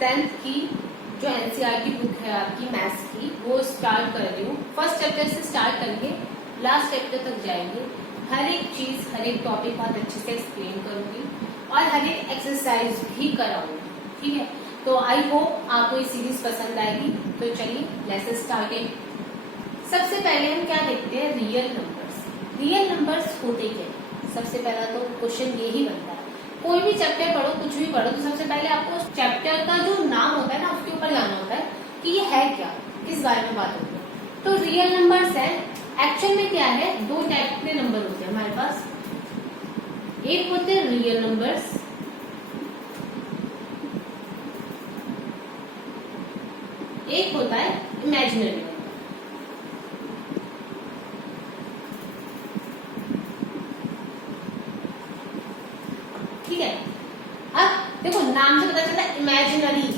10th की जो NCERT book है आपकी मैथ्स की, वो स्टार्ट कर रही हूँ। फर्स्ट चैप्टर से स्टार्ट करके लास्ट चैप्टर तक जाएंगे। हर एक चीज, हर एक टॉपिक बहुत अच्छे से एक्सप्लेन करूंगी और हर एक एक्सरसाइज भी कराऊंगी, ठीक है। तो आई होप आपको ये सीरीज पसंद आएगी। तो चलिए लेट्स स्टार्ट इट। सबसे पहले हम क्या देखते हैं, रियल नंबर्स। रियल नंबर्स होते क्या है? सबसे पहला तो क्वेश्चन यही बनता है, कोई भी चैप्टर पढ़ो, कुछ भी पढ़ो, तो सबसे पहले आपको उस चैप्टर का जो नाम होता है ना, उसके ऊपर जाना होता है कि ये है क्या, किस बारे में बात होती है। तो रियल नंबर्स है, एक्चुअल में क्या है, दो टाइप के नंबर होते हैं हमारे पास। एक होते हैं रियल नंबर्स, एक होता है इमेजिनरी नंबर। ठीक है। अब देखो नाम से पता चलता है इमेजिनरी।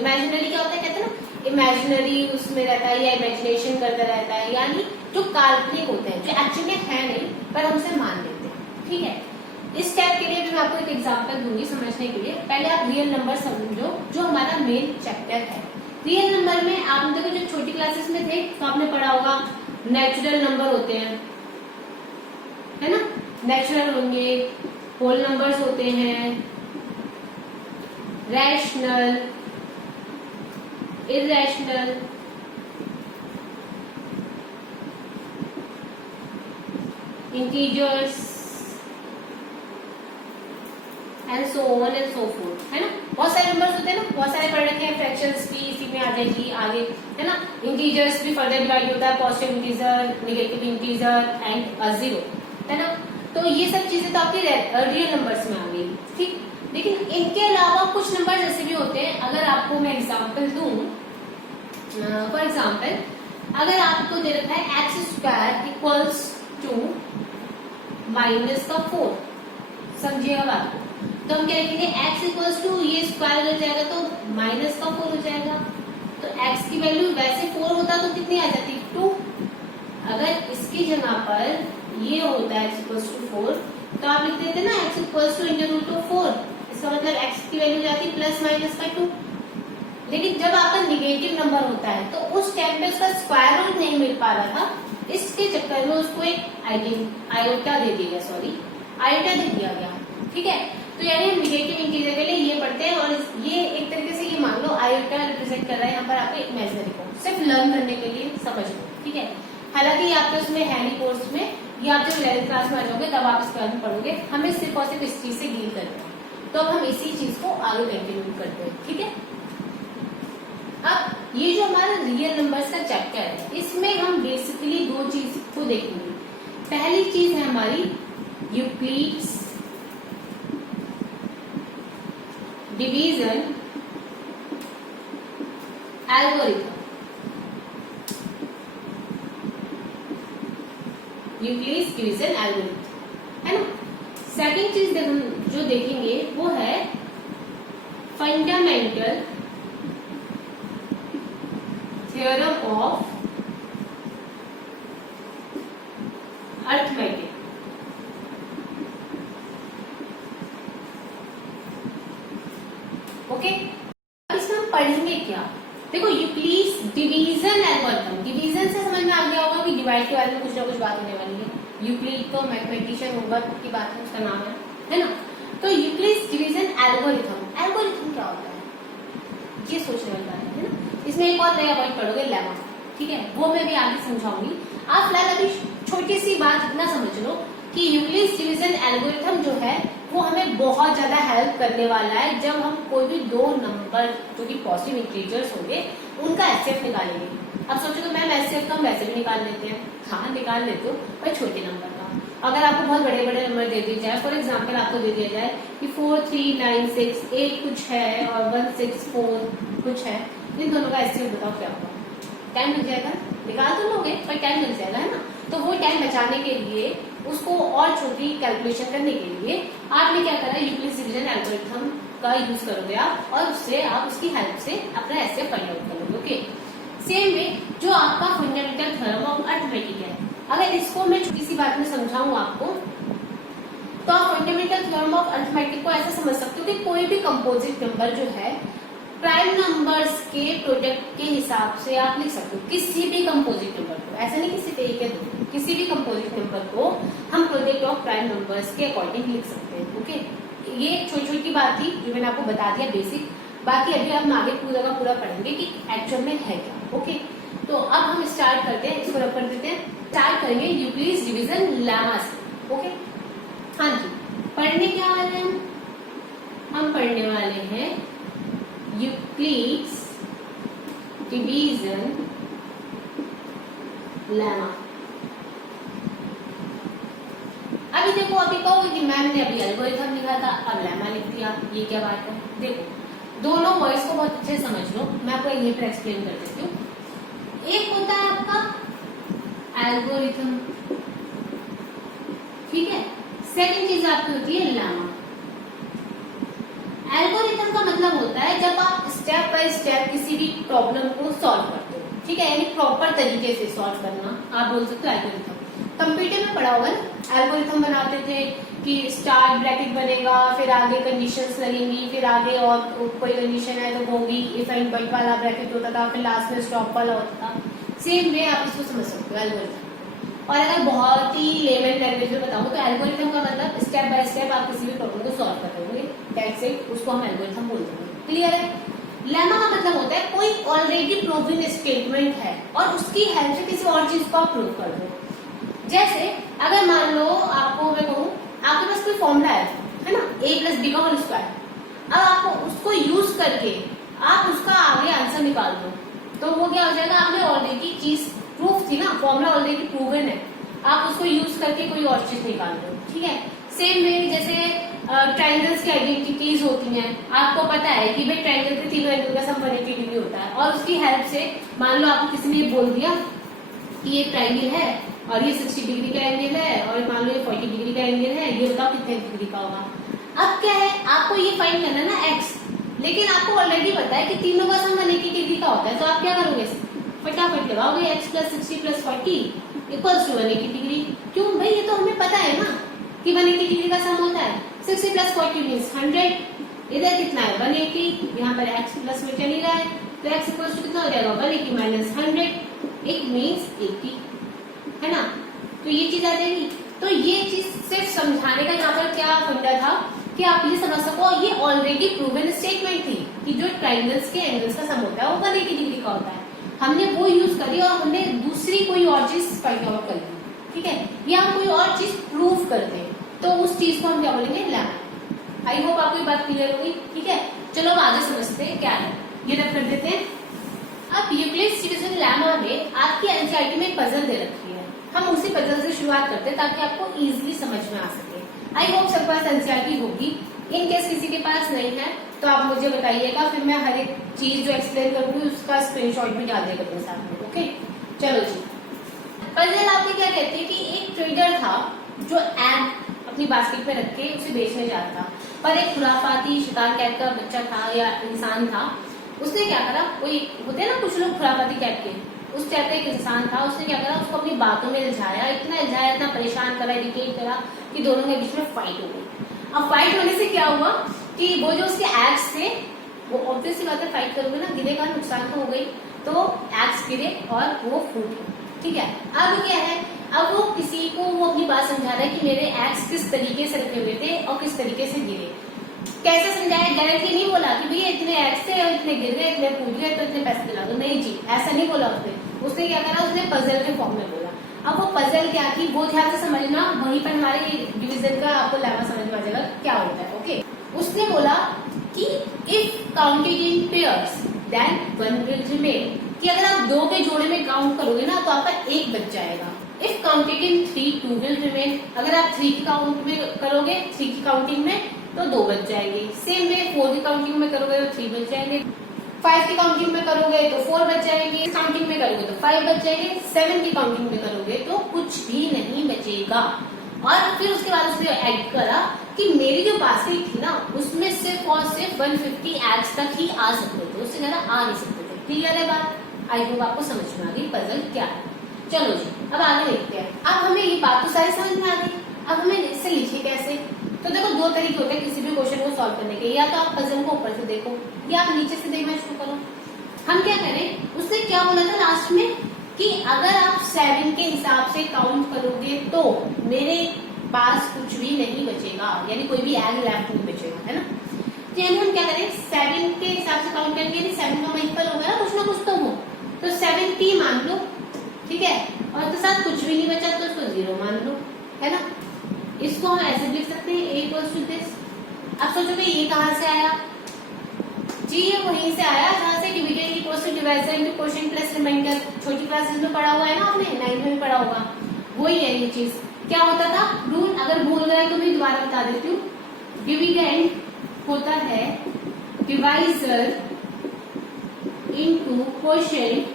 इमेजिनरी क्या होता है, कहते हैं ना इमेजिनरी, उसमें रहता है या इमेजिनेशन करता रहता है, यानी जो काल्पनिक होते हैं, जो एक्चुअली है नहीं पर हम उसे मान लेते हैं। ठीक है। इस टाइप के लिए भी मैं आपको एक एग्जांपल दूंगी समझने के लिए। पहले आप रियल नंबर समझो, जो हमारा मेन चैप्टर है। रियल नंबर में आप देखो जो छोटी क्लासेस में थे तो आपने पढ़ा होगा नेचुरल नंबर होते हैं, है ना, नेचुरल होंगे, होल नंबर्स होते हैं, rational, irrational, integers and so on and so fourth, है ना। बहुत सारे नंबर्स होते हैं ना, बहुत सारे पढ़ रखे हैं, फ्रैक्शंस भी इसी में आ जाएगी आगे, है ना। इंटीजर्स भी फर्दर डिवाइड होता है, positive integer, negative integer and zero, है ना। तो ये सब चीजें तो आपकी रियल नंबर्स में आ गई, ठीक। लेकिन इनके अलावा कुछ नंबर ऐसे भी होते हैं, अगर आपको मैं एग्जांपल दूं, फॉर एग्जांपल अगर आपको दे रखा है एक्स स्क्वायर इक्वल्स टू -4, समझिएगा बात को। तो हम क्या लिखेंगे, x इक्वल्स टू ये स्क्वायर हो जाएगा तो -4 हो जाएगा। तो x की वैल्यू वैसे 4 होता तो कितनी आ जाती, 2। अगर इसकी जगह पर ये होता है x इक्वल्स टू 4, तो आप लिख देते ना x equals to into root of 4। इसका मतलब x की वैल्यू जाती ±2। लेकिन जब आपका निगेटिव नंबर होता है तो उस टाइम पे उसका स्क्वायर रूट नहीं मिल पा रहा था, इसके चक्कर में उसको एक आयोटा दे दिया, आयोटा दे दिया गया, ठीक है। तो यानी हम निगेटिव इंटीजर के लिए ये पढ़ते हैं, और ये एक तरीके से ये मान लो आयोटा रिप्रेजेंट कर रहा है यहाँ पर आपके इमेजिनरी को, सिर्फ लर्न करने के लिए समझ लो, ठीक है। हालांकि आपके उसमें है नहीं कोर्स में, ये आप जब 11th क्लास में आ जाओगे तब आप इसके बारे में पढ़ोगे। हमें सिर्फ और सिर्फ इस चीज से डील करते हैं, तो अब हम इसी चीज को आगे कंटिन्यू करते हैं, ठीक है। अब ये जो हमारा रियल नंबर्स का चैप्टर है, इसमें हम बेसिकली दो चीज को देखेंगे। पहली चीज है हमारी Euclid's division algorithm. Euclid's division algorithm, है ना। सेकंड चीज हम जो देखेंगे वो है fundamental theorem of arithmetic. Okay, अब इसमें हम पढ़ेंगे क्या, देखो यूक्लिड्स डिवीजन एल्गोरिथम। डिवीजन से समझ में आ गया होगा कि डिवाइड के बारे में कुछ ना कुछ बात होने वाली है। यूक्लिड तो मैथमेटिशियन होगा की बात है, उसका नाम है ना। तो यूक्लिड्स डिवीजन एल्गोरिथम, एल्गोरिथम क्या होता है ये सोचने वाली बात है ना। इसमें एक और नया पॉइंट पढ़ोगे लेमा, ठीक है, वो मैं भी आगे समझाऊंगी। आप फिलहाल अभी छोटी सी बात इतना समझ लो कि यूक्लिड्स डिवीजन एल्गोरिथम जो है वो हमें बहुत ज्यादा हेल्प करने वाला है जब हम कोई भी दो नंबर जो कि पॉजिटिव इंटीजर्स होंगे उनका एचसीएफ निकालेंगे। अब सोचो मैम एचसीएफ का हम वैसे भी निकाल लेते हैं, हाँ निकाल लेते हो, पर छोटे नंबर का। अगर आपको बहुत बड़े बड़े नंबर दे दिए जाए, फॉर एग्जाम्पल आपको दे दिया जाए कि 4396 कुछ है और 164 कुछ है, इन दोनों का एचसीएफ बताओ क्या होगा। टाइम लग जाएगा, निकाल तो लोगे पर टाइम लग जाएगा, है ना। तो वो टाइम बचाने के लिए, उसको और छोटी कैलकुलेशन करने के लिए आपने क्या करा, यूक्लिड्स डिवीजन एल्गोरिथम का यूज करोगे आप, और उससे आप उसकी हेल्प से अपना एचसीएफ फाइंड आउट करोगे। ओके, सेम वे जो आपका फंडामेंटल थ्योरम ऑफ अरिथमेटिक है, अगर इसको मैं छोटी सी बात में समझाऊं आपको, तो आप फंडामेंटल थ्योरम ऑफ अरिथमेटिक को ऐसा समझ सकते हो कि कोई भी कंपोजिट नंबर जो है प्राइम नंबर्स के प्रोडक्ट के हिसाब से आप लिख सकते हो किसी भी कंपोजिट नंबर को, ऐसा नहीं किसी एक या दो, किसी भी कंपोजिट नंबर को हम प्रोडक्ट ऑफ प्राइम नंबर्स के अकॉर्डिंग लिख सकते हैं। ओके, ये एक छोटी छोटी बात थी जो मैंने आपको बता दिया बेसिक, बाकी अभी हम आगे पूरा का पूरा पढ़ेंगे कि एक्चुअल में है क्या। ओके, तो अब हम स्टार्ट करते हैं, इसको रब कर देते हैं, स्टार्ट करेंगे यूक्लिड्स डिवीजन लेमा से। ओके, हाँ जी, पढ़ने क्या वाले हैं हम पढ़ने वाले हैं यूक्लिड्स डिवीजन लेमा। अभी देखो, अभी कहोगे कि मैम ने अभी एल्गोरिथम लिखा था अब लेमा लिख दिया, ये क्या बात है। देखो, दोनों वर्ड्स को बहुत अच्छे से समझ लो, मैं आपको यहीं पर एक्सप्लेन कर देती हूँ। एक होता है आपका एल्गोरिथम, ठीक है, सेकंड चीज आपकी होती है लेमा। एल्गोरिथम का मतलब होता है जब आप स्टेप बाय स्टेप किसी भी प्रॉब्लम को सॉल्व करते हो, ठीक है, यानी प्रॉपर तरीके से सॉल्व करना आप बोल सकते हो एल्गोरिथम। कंप्यूटर में पढ़ा होगा ना, एल्गोरिथम बनाते थे कि स्टार्ट ब्रैकेट बनेगा, फिर आगे कंडीशंस लगेंगी, फिर आगे और कोई कंडीशन है तो होगी, इफ एंड बट वाला ब्रैकेट होता था, फिर लास्ट में स्टॉप वाला होता था। सेम वे आप इसको समझ सकते हो एल्गोरिथम। और अगर बहुत ही लेमन लैंग्वेज में बताऊं तो एल्गोरिथम का मतलब स्टेप बाय स्टेप आप किसी भी प्रॉब्लम को सॉल्व कर रहे होंगे, दैट्स इट, उसको हम एल्गोरिथम बोलते हैं। क्लियर है। लेमा का मतलब होता है कोई ऑलरेडी प्रूवन स्टेटमेंट है और उसकी हेल्प से किसी और चीज को आप प्रूव कर दो। जैसे अगर मान लो आपको मैं कहूँ आपके पास कोई फॉर्मूला है ना, a+b का होल स्क्वायर, अब आपको उसको यूज करके आप उसका आगे आंसर निकाल दो, तो वो क्या हो जाएगा, आपने ऑलरेडी चीज प्रूफ थी ना, फॉर्मूला ऑलरेडी प्रूवन है, आप उसको यूज करके कोई और चीज निकाल दो। ठीक है, सेम वे जैसे ट्रायंगल्स की आइडेंटिटीज होती हैं, आपको पता है कि भाई ट्रायंगल के तीनों एंगल का सम 180 डिग्री होता है, और उसकी हेल्प से मान लो आपको किसी ने बोल दिया कि ये ट्रायंगल है और ये 60 डिग्री का एंगल है और मान लो ये 40 डिग्री का एंगल है, ये बताओ कितने डिग्री का होगा। अब क्या है, आपको ये फाइंड करना है ना एक्स, लेकिन आपको ऑलरेडी पता है कि तीनों का सम 180 डिग्री का होता है, तो आप क्या करोगे, फटाफट लगाओगे x + 60 + 40 = 180 डिग्री। क्यों भाई, ये तो हमें पता है ना कि 180 डिग्री का सम होता है, 60 + 40 मीन्स 100, इधर कितना है 180, यहाँ पर x प्लस में चल ही रहा है, तो x = कितना हो जाएगा 180 - 100, इट मीन्स 80, है ना। तो ये चीज आ जाएगी। तो ये चीज सिर्फ समझाने का यहाँ पर क्या फंडा था कि आप ये समझ सको, ये ऑलरेडी प्रूवन स्टेटमेंट थी कि जो ट्रायंगल्स के एंगल्स का सम होता है वो 180 डिग्री का होता है, हमने वो यूज करी और हमने दूसरी कोई और चीज फाइंड आउट कर ली। ठीक है, या हम कोई और चीज प्रूव करते हैं तो उस चीज को हम क्या बोलेंगे, लेमा। आई होप आपको ये बात क्लियर हो गई। ठीक है, चलो अब आगे समझते हैं क्या है, ये रख कर देते हैं। अब यूक्लिड्स डिवीजन लेमा में आपकी एनसीईआरटी में पजल दे रखी है, हम उसी पजल से शुरुआत करते हैं ताकि आपको इजीली समझ में आ सके। आई होप सबके पास एनसीईआरटी होगी, इन केस किसी के पास नहीं है तो आप मुझे बताइएगा, फिर मैं हर एक चीज जो एक्सप्लेन करूंगी उसका स्क्रीनशॉट भी डाल देगा अपने साथ में। ओके, चलो जी। पजल आपको क्या कहते हैं कि एक ट्रेडर था जो एग अपनी बास्केट में रख के उसे बेचने जाता था, पर एक खुराफाती शैतान टाइप का बच्चा था या इंसान था, उसने क्या करा, कोई होते हैं ना कुछ लोग खुराफाती टाइप के, उस टाइप का एक इंसान था, उसने क्या करा, उसको अपनी बातों में इल्झाया, इतना परेशान करा, इरिटेट करा कि दोनों के बीच में फाइट हो गई। अब फाइट होने से क्या हुआ कि वो जो उसके एग्स थे वो ऑब्वियस सी बात है, फाइट करोगे ना, गिरेगा, नुकसान तो हो गई, तो एग्स गिरे और वो फूटे। ठीक है, अब क्या है, अब वो किसी को वो अपनी बात समझा रहा है कि मेरे एग्स किस तरीके से रखे हुए थे और किस तरीके से गिरे। कैसे समझाया, डायरेक्टली नहीं बोला कि भैया इतने एग्स थे और इतने गिर गए, इतने फूट गए तो इतने पैसे दिला दो, नहीं जी, ऐसा नहीं बोला उसने क्या करा, उसने पजल के फॉर्म में बोला। अब वो पजल क्या थी वो ध्यान से समझना, वहीं पर हमारे डिवीजन का आपको लेमा समझ में आ जाएगा क्या होता है। ओके, उसने बोला कि if counted in pairs then 1 will remain, कि अगर आप 2 के जोड़े में काउंट करोगे ना तो आपका 1 बच जाएगा। If counted in 3 2 will remain, अगर आप 3 की काउंट में करोगे, 3 की काउंटिंग में तो 2 बच जाएंगे। सेम वे 4 की काउंटिंग में करोगे तो 3 बच जाएंगे, 5 की काउंटिंग में करोगे तो 4 बच जाएंगे, काउंटिंग में करोगे तो 5 बच जाएंगे, 7 की काउंटिंग में करोगे तो कुछ भी नहीं बचेगा। और फिर उसके बाद उसने ऐड करा कि मेरी जो बास्केट थी ना उसमें सिर्फ और सिर्फ 150 एग्स तक ही आ सकते थे, उससे ज्यादा आ नहीं सकते थे। क्लियर है बात, आई होप आपको समझ में आ गई पजल क्या है। चलो जी, अब आगे देखते हैं। अब हमें ये बात तो सारी समझ में आ गई, अब हमें इससे लिखे कैसे, तो देखो दो तरीके होते हैं किसी भी क्वेश्चन को सॉल्व करने के, या तो आप पजल को ऊपर से देखो या आप नीचे से देखना शुरू करो। हम क्या करें, उसने क्या बोला था लास्ट में कि अगर आप 7 के हिसाब से काउंट करोगे तो मेरे पास कुछ भी नहीं बचेगा, यानी कोई भी एग लेफ्ट नहीं बचेगा, है ना। तो यानी हम क्या करें, 7 के हिसाब से काउंट करेंगे, यानी 7 का मल्टीपल होगा ना कुछ तो हो, तो 7t मान लो, ठीक है, और तो साथ कुछ भी नहीं बचा तो उसको 0 मान लो, है ना। इसको हम ऐसे लिख सकते हैं a इक्वल्स टू दिस। अब सोचो भाई ये कहाँ से आया जी, ये वहीं से आया जहाँ से dividend equals to divisor into quotient plus reminder. छोटी क्लासेस में पढ़ा हुआ है ना आपने, 9th में भी पढ़ा होगा, वही है ये चीज। क्या होता था रूल, अगर भूल गए तो मैं दोबारा बता देती हूँ। डिविडेंड होता है divisor into quotient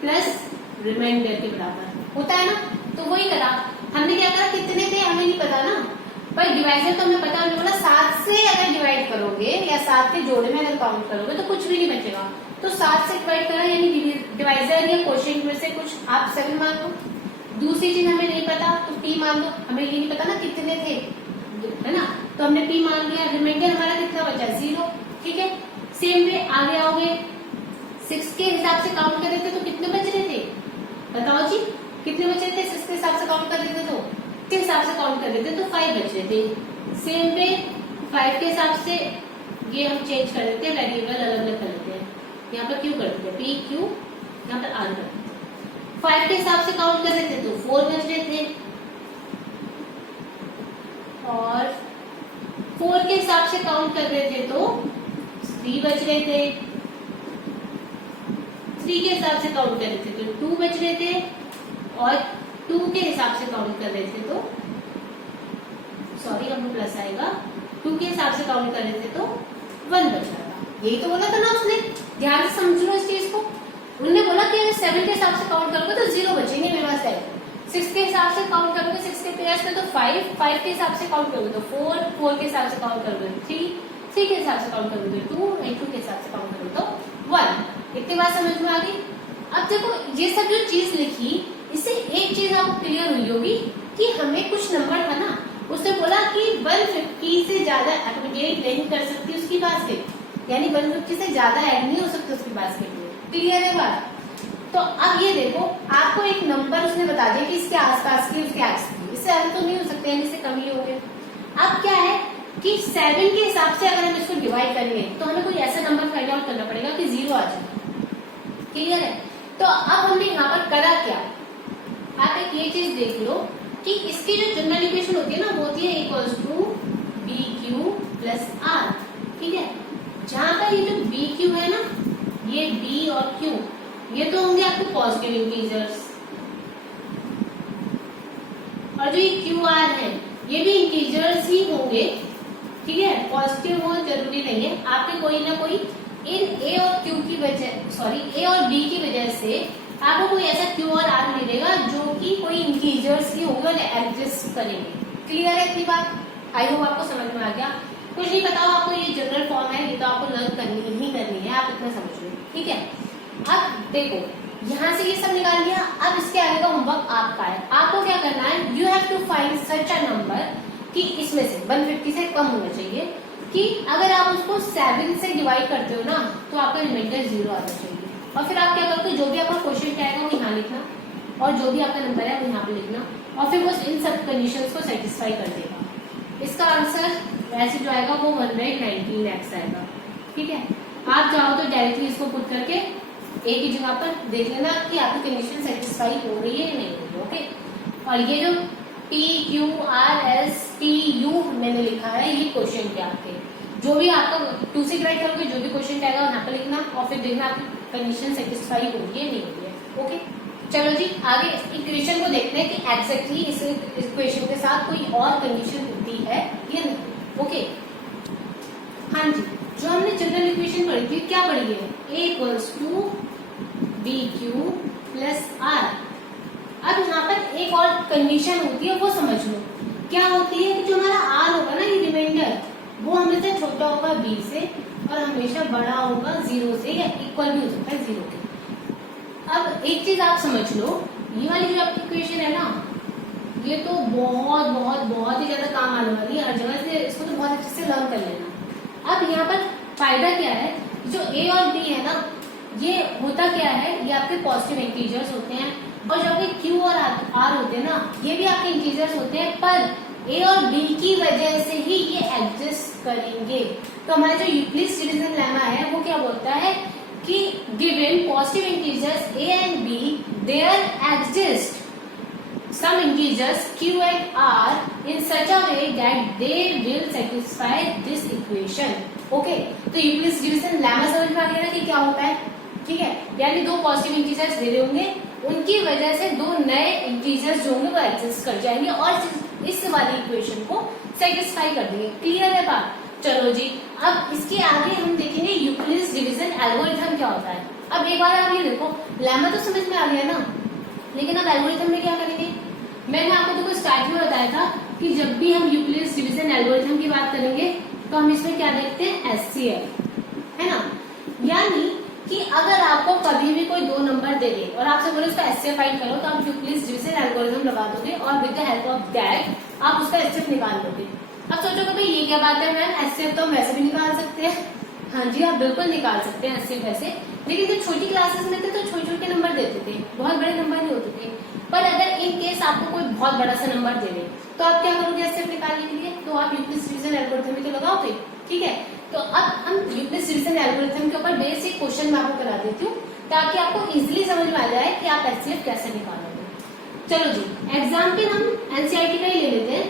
plus reminder के बराबर होता है ना। तो वही करा हमने, क्या करा, कितने थे हमें नहीं पता ना, पर डिवाइजर तो हमें पता, हमने बोला 7 से अगर डिवाइड करोगे या 7 के जोड़े में अगर काउंट करोगे तो कुछ भी नहीं बचेगा, तो 7 से डिवाइड करा, यानी डिवाइजर या क्वोशिएंट में से कुछ आप 7 मान लो। दूसरी चीज हमें नहीं पता तो p मान लो, हमें ये नहीं पता ना कितने थे, है ना, तो हमने p मान लिया, रिमाइंडर हमारा कितना बचा 0, ठीक है। सेम वे आगे आओगे, 6 के हिसाब से काउंट कर रहे थे तो कितने बच रहे थे, बताओ जी, कितने बचे थे 6 के हिसाब से काउंट कर रहे थे, तो के हिसाब से काउंट कर रहे थे तो 5 बच रहे थे। सेम वे 5 के हिसाब से ये हम चेंज कर देते हैं, वेरिएबल अलग अलग कर लेते हैं, यहाँ पर क्यू कर देते हैं, p q, यहाँ पर r कर देते हैं। 5 के हिसाब से काउंट कर रहे थे तो 4 बच रहे थे, और 4 के हिसाब से काउंट कर रहे थे तो 3 बच रहे थे, 3 के हिसाब से काउंट कर रहे थे तो 2 बच रहे थे, और 2 के हिसाब से काउंट कर रहे थे तो सॉरी अब प्लस आएगा, 2 के हिसाब से काउंट कर रहे थे तो 1 बच रहा था। यही तो बोला था ना उसने, ध्यान से समझ लो इस चीज को। उन्होंने बोला कि अगर 7 के हिसाब से काउंट करोगे तो 0 बचेंगे मेरे पास, 6 के हिसाब से काउंट करोगे 6 के पेयर्स में तो 5, 5 के हिसाब से काउंट करोगे तो 4, 4 के हिसाब से काउंट करोगे 3, 3 के हिसाब से काउंट करोगे 2, 2 के हिसाब से काउंट करोगे तो 1। इतनी बात समझ में आ गई। अब देखो ये सब जो चीज लिखी, इससे एक चीज आपको क्लियर हुई होगी कि हमें कुछ नंबर था ना, उसने बोला कि 150 से ज्यादा एकोमोडेट नहीं कर सकती उसकी बास्केट, यानी 150 से ज्यादा ऐड नहीं हो सकता उसकी बास्केट में। क्लियर है बात। तो अब ये देखो आपको एक नंबर उसने बता दिया कि इसके आसपास की, उसके एक्स की, इससे ज्यादा तो नहीं हो सकते, यानी इससे कम ही होंगे। अब क्या है कि 7 के हिसाब से अगर हम इसको डिवाइड करेंगे तो हमें कोई ऐसा नंबर फाइंड आउट करना पड़ेगा कि 0 आ जाए। क्लियर है। तो अब हमने यहाँ पर करा क्या, आप एक ये चीज देख लो कि इसकी जो जनरल इक्वेशन होती है ना, वो होती है equals to B Q plus R. ठीक है, जहां पर ये जो बी क्यू है ना, ये बी और क्यू, ये तो होंगे आपके पॉजिटिव इंटीजर्स, और जो ये क्यू आर है ये भी इंटीजर्स ही होंगे। ठीक है, पॉजिटिव हो जरूरी नहीं है, आपके कोई ना कोई इन ए और क्यू की वजह, सॉरी ए और बी की वजह से आपको कोई ऐसा क्यू और आर मिलेगा जो कि कोई इंटीजर्स ही होंगे और एग्जिस्ट करेंगे। क्लियर है इतनी बात? आई होप आपको समझ में आ गया। कुछ नहीं बताओ आपको, ये जनरल फॉर्म है, ये तो आपको लर्न करनी ही करनी है, आप इतना समझ लो। ठीक है, अब देखो यहाँ से ये सब निकाल लिया, अब इसके आगे का होमवर्क आपका है। आपको क्या करना है, you have to find such a number कि इसमें से 150 से कम होना चाहिए, कि अगर आप उसको 7 से डिवाइड करते हो ना तो आपका रिमाइंडर 0 आना चाहिए। और फिर आप क्या करोगे, जो भी आपका क्वेश्चन आएगा वो यहाँ लिखना, और जो भी आपका नंबर है वो यहाँ पे लिखना, और फिर वो इन सब कंडीशंस को सेटिस्फाई कर देगा। इसका आंसर वैसे जो आएगा वो 1/19 lakhs आएगा। ठीक है, आप चाहो तो डायरेक्टली इसको पुट करके एक ही जगह पर देख लेना कि आपकी कंडीशन सेटिस्फाई हो रही है या नहीं हो रही है। ओके, और ये जो P Q R S T U मैंने लिखा है, ये क्वेश्चन के आपके जो भी आपका 2 से ग्राइड करोगे, जो भी क्वेश्चन आएगा यहाँ पे लिखना, और फिर देखना आपकी कंडीशन सेटिस्फाई हो रही है नहीं हो रही है। ओके, चलो जी आगे इक्वेशन को देखते हैं कि एग्जैक्टली इस इक्वेशन के साथ कोई और कंडीशन होती है या नहीं। ओके, हाँ जी, जो हमने जनरल इक्वेशन पढ़ी थी, क्या पढ़ी है, A equals to B Q plus R. अब यहाँ पर एक और कंडीशन होती है, वो समझ लो क्या होती है कि जो हमारा आर होगा ना, ये रिमाइंडर, वो हमेशा छोटा होगा b से और हमेशा बड़ा होगा 0 से, या इक्वल भी हो सकता है 0 के। अब एक चीज आप समझ लो, ये वाली जो आपकी इक्वेशन है ना, ये तो बहुत बहुत बहुत ही ज्यादा काम आने वाली है हर जगह से, इसको तो बहुत अच्छे से लर्न कर लेना। अब यहाँ पर फायदा क्या है, जो ए और बी है ना, ये होता क्या है, ये आपके पॉजिटिव इंटीजर्स होते हैं, और जो आपके क्यू और आर होते हैं ना, ये भी आपके इंटीजर्स होते हैं, पर ए और बी की वजह से ही ये एग्जिस्ट करेंगे। तो हमारा जो यूक्लिड्स डिवीजन लेमा है वो क्या बोलता है कि given positive integers A and B, there exist some integers q and r in such a way that they will satisfy this equation. Okay, तो यूक्लिड्स डिवीजन लेमा समझ में आ गया ना कि क्या होता है, ठीक है। यानी दो पॉजिटिव इंटीजर्स दे रहे होंगे, उनकी वजह से दो नए इंटीजर्स जो होंगे वो एग्जिस्ट कर जाएंगे और इस वाली इक्वेशन को सेटिस्फाई कर देंगे। क्लियर है बात? चलो जी, अब इसके आगे हम देखेंगे यूक्लिड्स डिवीजन एल्गोरिथम क्या होता है। अब एक बार आप ये देखो, लेमा तो समझ में आ गया ना, लेकिन अब एल्गोरिथम में क्या करेंगे। मैंने आपको देखो स्टार्टिंग में बताया था कि जब भी हम यूक्लिड्स डिवीजन एल्गोरिथम की बात करेंगे तो हम इसमें क्या देखते हैं, एचसीएफ, है ना। यानी कि अगर आपको कभी भी कोई दो नंबर दे दे और आपसे बोले उसका एचसीएफ फाइंड करो, तो आप यूक्लिड्स डिवीजन एल्गोरिथम लगा दोगे और with the help of that आप उसका एचसीएफ निकाल दोगे। अब सोचोगे भाई ये क्या बात है मैम, एचसीएफ तो हम वैसे भी निकाल सकते हैं। हाँ जी, आप बिल्कुल निकाल सकते हैं एचसीएफ वैसे, लेकिन जो छोटी क्लासेस में थे तो छोटे छोटे नंबर देते थे, बहुत बड़े नंबर नहीं होते थे। पर अगर इन केस आपको कोई बहुत बड़ा सा नंबर दे दे तो आप क्या करोगे एचसीएफ निकालने के लिए, तो आप यूक्लिड्स डिवीजन एल्गोरिथम में तो लगाओगे, ठीक है। तो अब हम यूक्लिड्स डिवीजन एल्गोरिथम के ऊपर बेसिक क्वेश्चन मैं आपको करा देती हूँ ताकि आपको इजीली समझ में आ जाए कि आप एचसीएफ कैसे निकालोगे। चलो जी, एग्जाम्पल हम एनसीईआरटी का ही ले लेते हैं।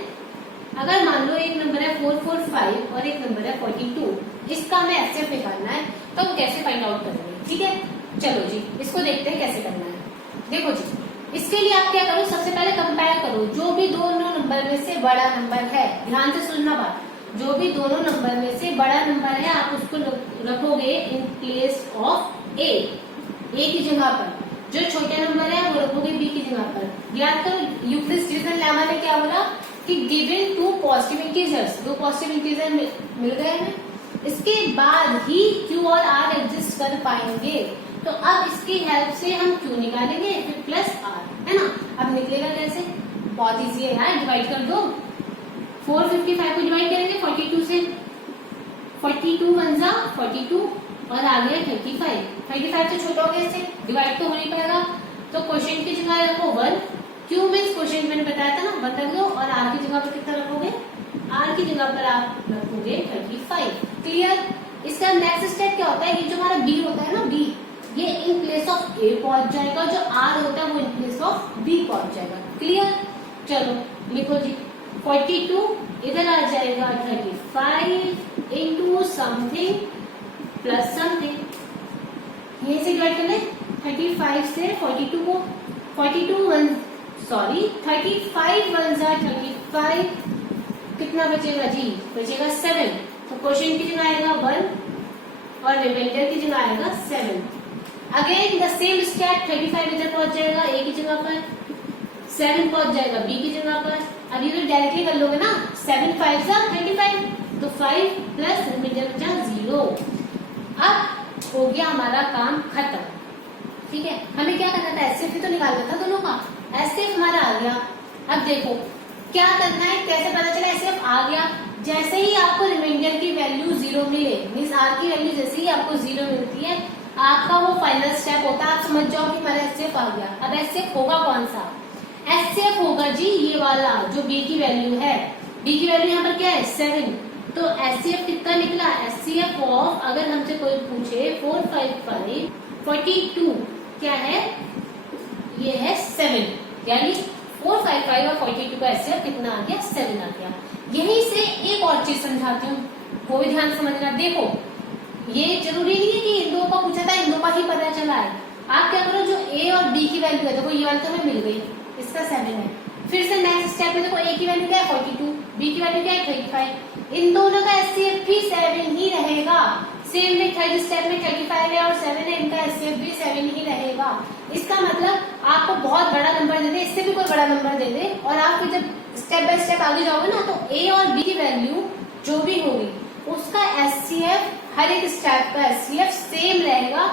अगर मान लो एक नंबर है 445 और एक नंबर है 42, इसका हमें एचसीएफ निकालना है, तो हम कैसे फाइंड आउट करेंगे, ठीक है। चलो जी, इसको देखते हैं कैसे करना है। देखो जी, इसके लिए आप क्या करो, सबसे पहले कंपेयर करो जो भी दोनों नंबर में से बड़ा नंबर है। ध्यान से सुनना बात, जो भी दोनों नंबर में से बड़ा नंबर है आप उसको रखोगे इन प्लेस ऑफ ए की जगह पर, जो छोटे नंबर है वो रखोगे बी की जगह पर। याद करो यूक्लिड्स डिवीजन लेमा ने क्या बोला कि गिवन टू पॉजिटिव इंटीजर्स, दो पॉजिटिव इंटीजर मिल गए हमें, इसके बाद ही क्यू और आर एग्जिस्ट कर पाएंगे। तो अब इसकी हेल्प से हम क्यू निकालेंगे फिर प्लस आर, है ना। अब निकलेगा कैसे, बहुत इजी है यार, डिवाइड कर दो। 455 को डिवाइड करेंगे 42 से, 42 वन जा 42 और आ गया 35। 35 से छोटा हो गया, इससे डिवाइड तो हो नहीं पाएगा, तो क्वेश्चन की जगह रखो 1, क्यू मीन्स क्वेश्चन मैंने बताया था ना 1 रख दो, और आर की जगह पर कितना रखोगे, आर की जगह पर आप रखोगे 35। क्लियर। इसका नेक्स्ट स्टेप क्या होता है, ये जो हमारा बी होता है ना, बी ये इन प्लेस ऑफ ए पहुंच जाएगा, जो आर होता है वो इन प्लेस ऑफ बी पहुंच जाएगा। क्लियर। चलो लिखो जी, 42 इधर आ जाएगा 35 इंटू समथिंग प्लस समथिंग, यही से डिवाइड कर ले। 35 से 42 को 35 वन जा 35, कितना बचेगा जी, बचेगा 7। तो क्वेश्चन की जगह आएगा 1 और रिमाइंडर की जगह आएगा 7। अगेन द सेम स्टेप, 35 इधर पहुंच जाएगा ए की जगह पर, 7 पहुंच जाएगा बी की जगह पर। अब ये तो डायरेक्टली कर लोगे ना, 7 5 जा 35, तो 5 प्लस रिमाइंडर बचा 0। अब हो गया हमारा काम खत्म, ठीक है। हमें क्या करना था, एचसीएफ तो निकालना था दोनों का, एचसीएफ हमारा आ गया। अब देखो क्या करना है, कैसे पता चला एचसीएफ आ गया, जैसे ही आपको रिमाइंडर की वैल्यू 0 मिले, मीन्स आर की वैल्यू जैसे ही आपको 0 मिलती है, आपका वो फाइनल स्टेप होता है, आप समझ जाओ कि मेरा एचसीएफ आ गया। अब एचसीएफ होगा कौन सा, एचसीएफ होगा जी ये वाला जो बी की वैल्यू है, बी की वैल्यू यहाँ पर क्या है 7, तो एचसीएफ कितना निकला, एचसीएफ ऑफ अगर हमसे कोई पूछे 455 42 क्या है, ये है 7, यानी 455 और 42 का एचसीएफ कितना आ गया, 7 आ गया। यहीं से एक और चीज समझाती हूँ, वो भी ध्यान समझना। देखो ये जरूरी नहीं है कि इन दो का पूछा था इन दो का ही पता चला है, आप क्या करो जो ए और बी की वैल्यू है, देखो ये वाली तो हमें मिल गई, इसका 7 है। फिर से नेक्स्ट स्टेप में देखो ए की वैल्यू क्या है 42, बी की वैल्यू क्या है 35, इन दोनों का एचसीएफ भी 7 ही रहेगा। सेम में थर्ड स्टेप में 35 है और 7 है, इनका एचसीएफ भी 7 ही रहेगा। इसका मतलब आपको बहुत बड़ा नंबर दे दे, इससे भी कोई बड़ा नंबर दे दे, और आप फिर जब स्टेप बाय स्टेप आगे जाओगे ना, तो ए और बी की वैल्यू जो भी होगी उसका एचसीएफ, हर एक स्टेप का एचसीएफ सेम रहेगा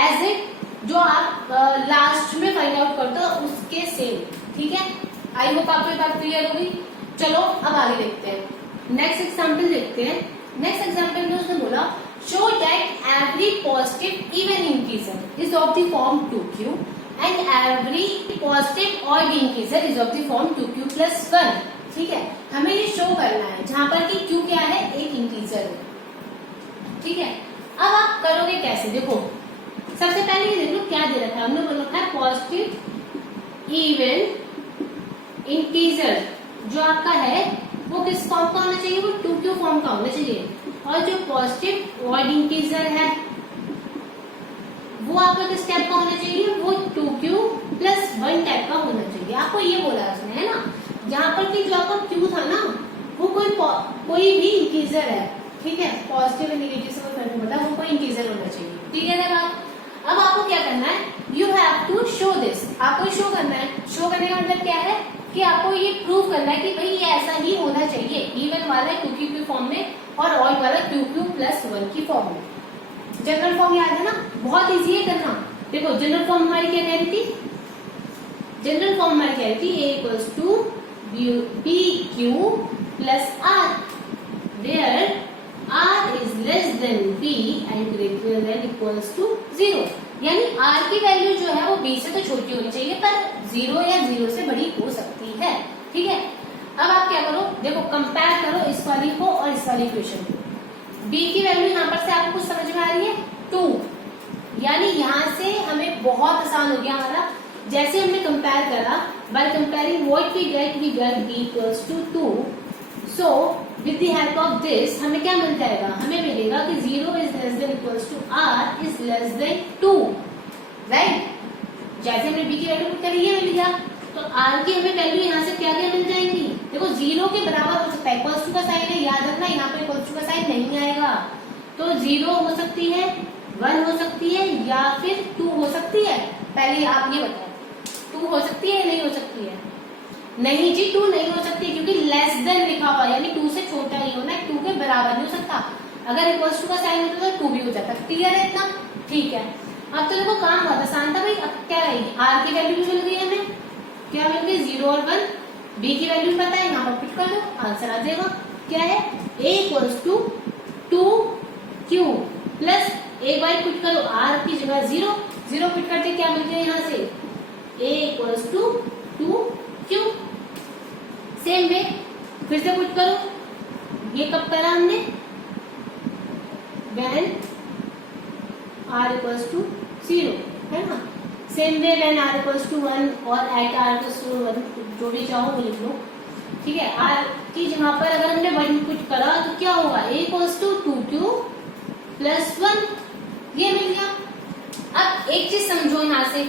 एज इट जो आप लास्ट में फाइंड आउट करते हो उसके सेम, ठीक है। आई होप आपको ये बात क्लियर होगी। चलो अब आगे देखते हैं, नेक्स्ट एग्जाम्पल देखते हैं। नेक्स्ट एग्जाम्पल में उसने बोला show that every positive even integer is of the form 2q and every positive odd integer is of the form 2q plus 1। ठीक है, हमें ये शो करना है जहां पर कि q क्या है, एक इंटीजर है। ठीक है, अब आप करोगे कैसे, देखो सबसे पहले ये देख लो क्या दे रखा है, हमने बोल रखा है पॉजिटिव इवन इंटीजर जो आपका है वो किस फॉर्म का होना चाहिए, वो 2q फॉर्म का होना चाहिए। और जो पॉजिटिव ऑड इंटीजर है वो आपका किस टाइप का होना चाहिए, वो 2q प्लस 1 टाइप का होना चाहिए। आपको ये बोला उसने, है ना, जहां पर कि जो आपका q था ना वो कोई भी इंटीजर है। ठीक है, पॉजिटिव और नेगेटिव से कोई फर्क नहीं पड़ता, वो कोई इंटीजर होना चाहिए। ठीक है ना बात। अब आपको क्या करना है, you have to show this, आपको शो करना है। शो करने का मतलब क्या है कि आपको ये प्रूव करना है कि भाई ये ऐसा ही होना चाहिए, इवन वाला 2q की फॉर्म में और ऑड वाला 2q प्लस 1 की फॉर्म में। जनरल फॉर्म याद है ना, बहुत इजी है करना। देखो जनरल फॉर्म हमारी क्या कह रही थी, जनरल फॉर्म हमारी कह रही थी a equals to bq plus r where r is less than b and greater than equals to 0। यानी r की वैल्यू जो है वो b से तो छोटी होनी चाहिए पर 0 या 0 से बड़ी हो सकती है। ठीक है, अब आप क्या करो, देखो कंपेयर करो इस वाली को और इस वाली इक्वेशन को। b की वैल्यू यहाँ पर से आपको कुछ समझ में आ रही है 2, यानी यहाँ से हमें बहुत आसान हो गया हमारा। जैसे हमने कंपेयर करा, by comparing what we get b equals to 2। So with the help of this हमें क्या मिल जाएगा, हमें मिलेगा कि 0 is less than equals to r is less than 2, right. जैसे हमने b की वैल्यू पुट करी है मिल गया, तो r की हमें वैल्यू यहाँ से क्या क्या मिल जाएंगी, देखो 0 के बराबर हो सकता है, इक्वल्स टू का साइन है, याद रखना यहाँ पे इक्वल्स टू का साइन नहीं आएगा, तो 0 हो सकती है, 1 हो सकती है या फिर 2 हो सकती है। पहले आप ये बताओ 2 हो सकती है या नहीं हो सकती है, नहीं जी 2 नहीं हो सकती क्योंकि लेस देन लिखा हुआ है, यानी 2 से छोटा ही होना है, 2 के बराबर नहीं हो सकता। अगर इक्वल्स टू का साइन होता तो 2 भी हो जाता। क्लियर है इतना, ठीक है। अब तो देखो काम बहुत आसान था भाई। अब क्या रहेगी, r की वैल्यू भी मिल गई हमें, क्या मिल गई 0 और 1, b की वैल्यू पता है, यहाँ पर पुट कर दो आंसर आ जाएगा। क्या है, a equals to 2q plus एक बार पुट करो r की जगह 0 पुट करते क्या मिल गया यहाँ से, a equals to 2q। Same way फिर से पुट करो, ये कब करा हमने, when r इक्वल्स टू 0, है ना। Same way when r equals to 1 और at r इक्वल्स टू 1, जो भी चाहो वो लिख लो। ठीक है, r की जगह पर अगर हमने 1 पुट करा तो क्या होगा, a equals to 2q plus 1, ये मिल गया। अब एक चीज समझो यहाँ से,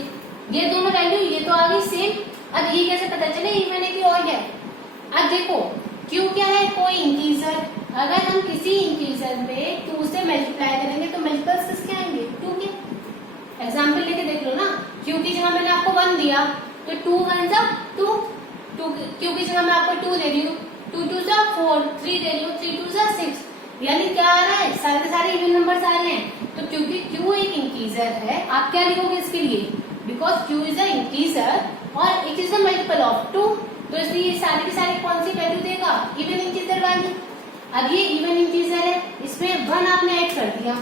ये दोनों वैल्यू ये तो आ गई सेम, अब ये कैसे पता चले इवन है कि ऑड है। अब देखो q क्या है, कोई इंटीजर, अगर हम किसी इंटीजर में 2 से मल्टीप्लाई करेंगे तो मल्टीपल्स किसके आएंगे, 2 के। एग्जाम्पल लेके देख लो ना, q की जगह मैंने आपको 1 दिया तो 2 1 जा 2, q की जगह मैं आपको 2 दे रही हूँ, 2 2 जा 4, 3 दे रही हूँ, 3 2 जा 6, यानी क्या आ रहा है, सारे के सारे इवन नंबर्स आ रहे हैं। तो क्योंकि q एक इंटीजर है, आप क्या लिखोगे इसके लिए, because q is a integer और it is a multiple of 2, तो इसलिए सारे के सारे कौन सी वैल्यू देगा, इवन इंटीजर वाली। अब ये इवन इंटीजर है, इसमें 1 आपने ऐड कर दिया,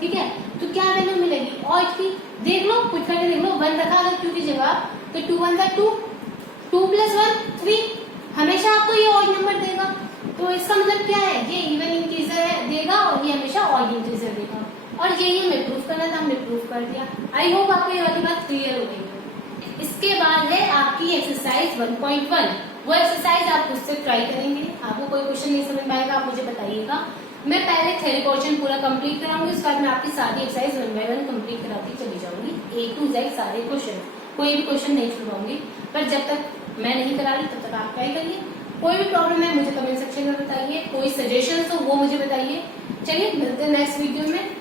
ठीक है, तो क्या वैल्यू मिलेगी ऑड की, देख लो पुट करके देख लो, 1 रखा अगर q की जगह तो 2 1 जा 2, 2 प्लस 1 3, हमेशा आपको ये ऑड नंबर देगा। तो इसका मतलब क्या है, ये इवन इंटीजर है देगा और ये हमेशा ऑड इंटीजर देगा, और यही हमें प्रूफ करना था, हमने प्रूफ कर दिया। आई होप आपको ये वाली बात क्लियर हो गई है। इसके बाद है आपकी एक्सरसाइज 1.1, वो एक्सरसाइज आप उससे ट्राई करेंगे। आपको कोई क्वेश्चन नहीं समझ में आएगा आप मुझे बताइएगा, मैं पहले थ्योरी पोर्शन पूरा कंप्लीट कराऊंगी, उसके बाद मैं आपकी सारी एक्सरसाइज 1 by 1 कंप्लीट कराती चली जाऊंगी, A to Z सारे क्वेश्चन, कोई भी क्वेश्चन नहीं छुड़वाऊंगी। पर जब तक मैं नहीं करा रही तब तक आप ट्राई करिए। कोई भी प्रॉब्लम है मुझे कमेंट सेक्शन में बताइए, कोई सजेशन हो वो मुझे बताइए। चलिए मिलते हैं नेक्स्ट वीडियो में।